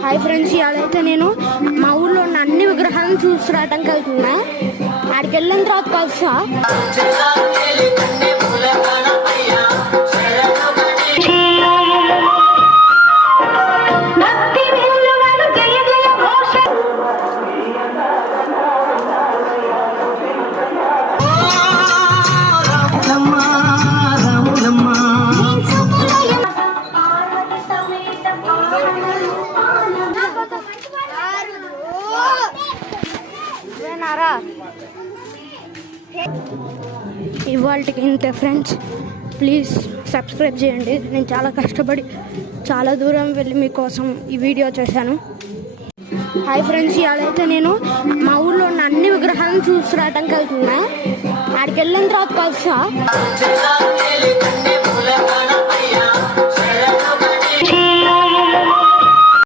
Hi friends, ఇవాళైతే నేను మా ఊర్లో ఉన్న అన్ని విగ్రహాలను చూసి రావడానికి వెళ్తున్నా. ఆడికి వెళ్ళిన తర్వాత కలుసా. ఇవాళకి ఇంతే ఫ్రెండ్స్, ప్లీజ్ సబ్స్క్రైబ్ చేయండి. నేను చాలా కష్టపడి చాలా దూరం వెళ్ళి మీకోసం ఈ వీడియో చేశాను. హాయ్ ఫ్రెండ్స్, ఇవాళైతే నేను మా ఊర్లో ఉన్న అన్ని విగ్రహాలను చూసి రావడానికి వెళ్తున్నా. ఆడికి వెళ్ళిన తర్వాత కలుసా.